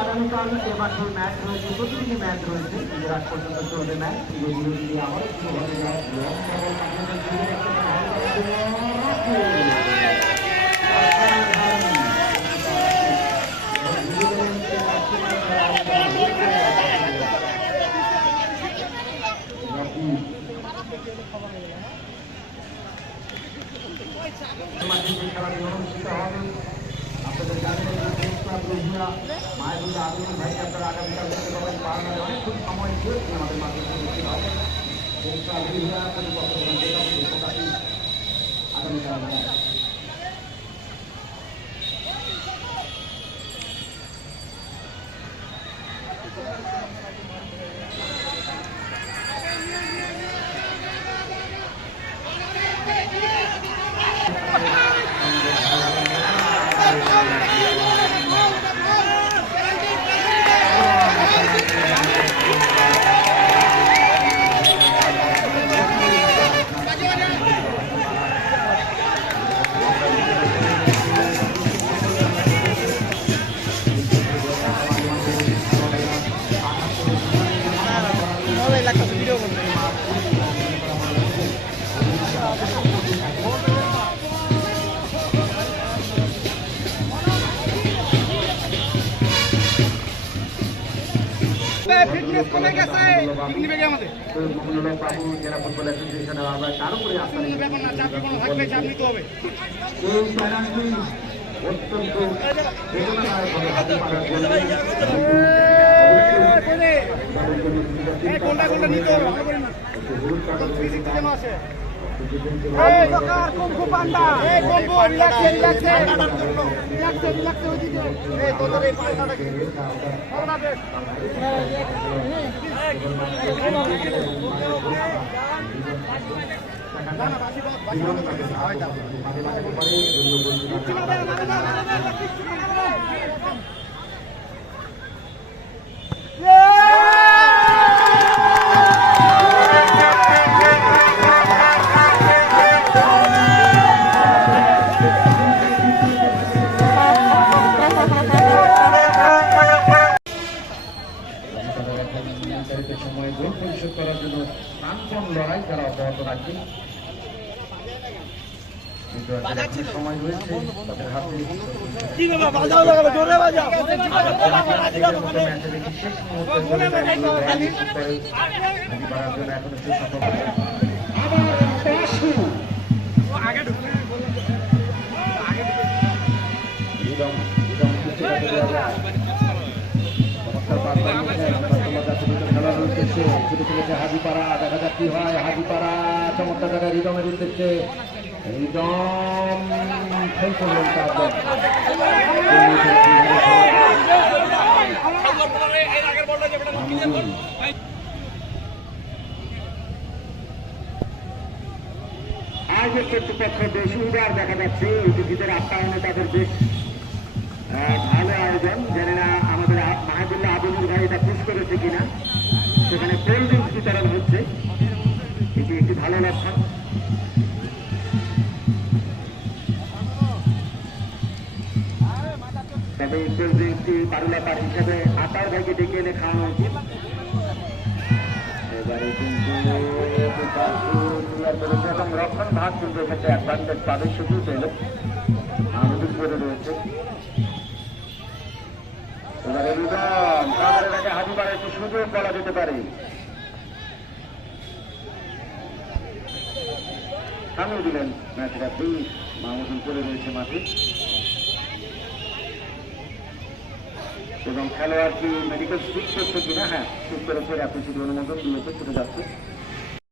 আগামীকাল এ মাঠে ম্যাচ রয়েছে, প্রতিদিনই ম্যাচ রয়েছে, আজ পর্যন্ত চলবে ম্যাচ। অনুষ্ঠিত হবে আপনাদের জানেন মায়ের আবেদন ভাইকে আপনারা আগামীকাল দেখতে পাবেন। পাওয়ার অনেকক্ষণ সময় দিয়েছেন আমাদের মাধ্যমে আগামীকাল ফিটনেস কমে গেছে পিকনিকে আমাদের বাবু জেলা ফুটবল অ্যাসোসিয়েশনের আমরা তার উপরে আস্থা রেখে ব্যাপার না, চাপ কোনো থাকবে, চাপ নিতে হবে। এই প্যানাল্টি অত্যন্ত বেদনাদায়ক হবে হাতিপাড়ার জন্য। এই গোলটা নিতে হবে, ভালো করে না ফিজিক্স যেন আসে। এই সরকার কুমফু পান্ডা, এই কুমফু রিল্যাক্সে রিল্যাক্সে রিল্যাক্সে রিল্যাক্সে ওইদিকে এই তোদের এই পান্ডাটা কি ভালো না বেশ না না বাসি বাসি হয় দাও সময় গোল পরিশোধ করার জন্য প্রাণপণ লড়াই তারা অব্যাহত রাখবে। সময় রয়েছে তাদের হাতে হাজিপাড়া দেখা যাক কি হয়। হাজিপাড়া চমৎকার জায়গায় রিদমের উদ্দেশ্যে রিদম আয়োজক কর্তৃপক্ষ বেশ উদার দেখা যাচ্ছে। অতিথিদের আপ্যায়নে তাদের বেশ ভালো আয়োজন। জানি না আমাদের মাহাদুল্লাহ আবিনুর ভাই এটা খুশ করেছে কিনা। সেখানে কোল্ড ড্রিঙ্কস বিতরণ হচ্ছে, এটি একটি ভালো লক্ষণ। তবে কোল্ড ড্রিঙ্কসটি পারুলা পার হিসেবে আতার ভাইকে ডেকে এনে খাওয়ানো উচিত। এবারে কিন্তু এবং রক্ষণ ভাগ কিন্তু এক্ষেত্রে অ্যাডভান্টেজ পাবে, সেটিও পেল আমাদের করে রয়েছে। এবারে রিদম এটাকে হাজিপাড়া একটু সুযোগ বলা যেতে পারে। থামিয়ে দিলেন ম্যাচটা, প্লিজ মাহমুদুল করে রয়েছে মাঠে। এবং খেলোয়াড় কি মেডিকেল স্ট্রিক করছে কিনা? হ্যাঁ, স্ট্রিক করেছে, রেফারি অনুমোদন দিয়েছে, ছুটে যাচ্ছে।